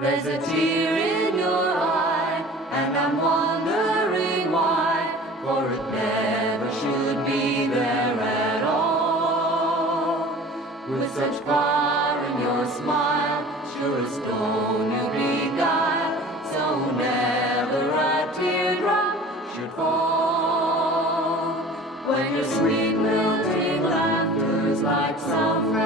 There's a tear in your eye, and I'm wondering why, for it never should be there at all. With such power in your smile, sure as stone you beguile, so never a teardrop should fall. When your sweet lilting laughter's like some